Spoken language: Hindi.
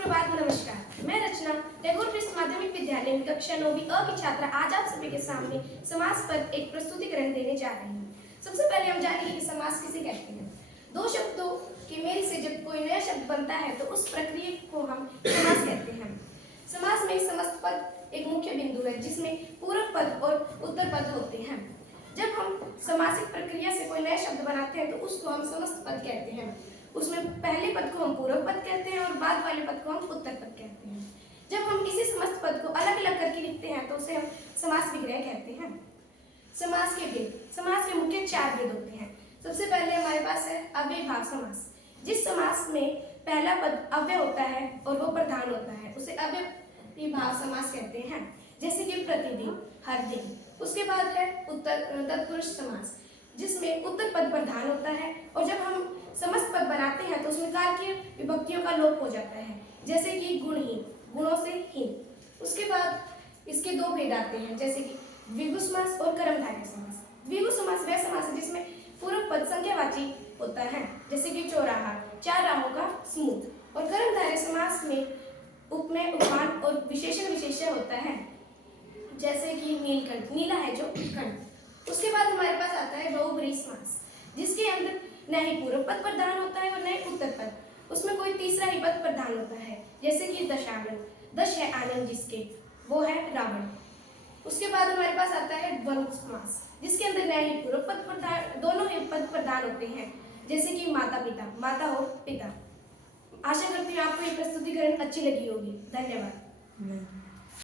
सुप्रभात नमस्कार। मैं रचना टैगोर पृष्ठ माध्यमिक विद्यालय में कक्षा 9वीं अ की छात्रा आज आप सभी के सामने समास पर एक प्रस्तुतिकरण देने जा रही हूँ। सबसे पहले हम जानेंगे कि समास किसे कहते हैं। दो शब्दों के मेल से जब कोई नया शब्द बनता है तो उस प्रक्रिया को हम समास कहते हैं। समास में समस्त पद एक मुख्य बिंदु है जिसमें पूर्व पद और उत्तर पद होते हैं। जब हम समासिक प्रक्रिया से कोई नया शब्द बनाते हैं तो उसको हम समस्त पद कहते हैं। उसमें पहले पद को हम पूर्व पद कहते हैं और बाद वाले पद को हम उत्तर पद कहते हैं। जब हम किसी समस्त पद को अलग अलग करके लिखते हैं तो उसे हम समास विग्रह कहते हैं। समास के भेद। समास के मुख्य 4 भेद होते हैं। सबसे पहले हमारे पास है अव्ययीभाव समास। जिस समास में पहला पद अव्यय होता है और वो प्रधान होता है उसे अव्ययीभाव समास कहते हैं, जैसे कि प्रतिदिन, हर दिन। उसके बाद है उत्तर तत्पुरुष समास जिसमें उत्तर पद प्रधान होता है और जब हम समस्त पद बनाते हैं तो उसमें कारकीय विभक्तियों का लोप हो जाता है, जैसे कि गुणहीन, गुणों से हीन। उसके बाद इसके 2 भेद आते हैं, जैसे कि द्विगु समास और कर्मधारय समास। द्विगु समास वह समास है जिसमें पूर्व पद संख्यावाची होता है, जैसे कि चौराहा, 4 राहों का समूह। और कर्मधारय समास में उपमेय, उपमान और विशेषण विशेष्य होता है, जैसे कि नीलकंठ, नीला है जो कंठ। उसके बाद हमारे पास आता है बहुब्रीहि समास जिसके अंदर न ही पूर्व पद प्रधान होता है और न ही उत्तर पद। उसमें कोई तीसरा ही पद प्रधान होता है, जैसे कि दशानन, दश है आनंद जिसके, वो है रावण। उसके बाद हमारे पास आता है द्वंद्व समास जिसके अंदर न ही पूर्व पद प्रधान, दोनों ही पद प्रधान होते हैं, जैसे कि माता पिता, माता हो पिता। आशा करती हूँ आपको ये प्रस्तुतिकरण अच्छी लगी होगी। धन्यवाद।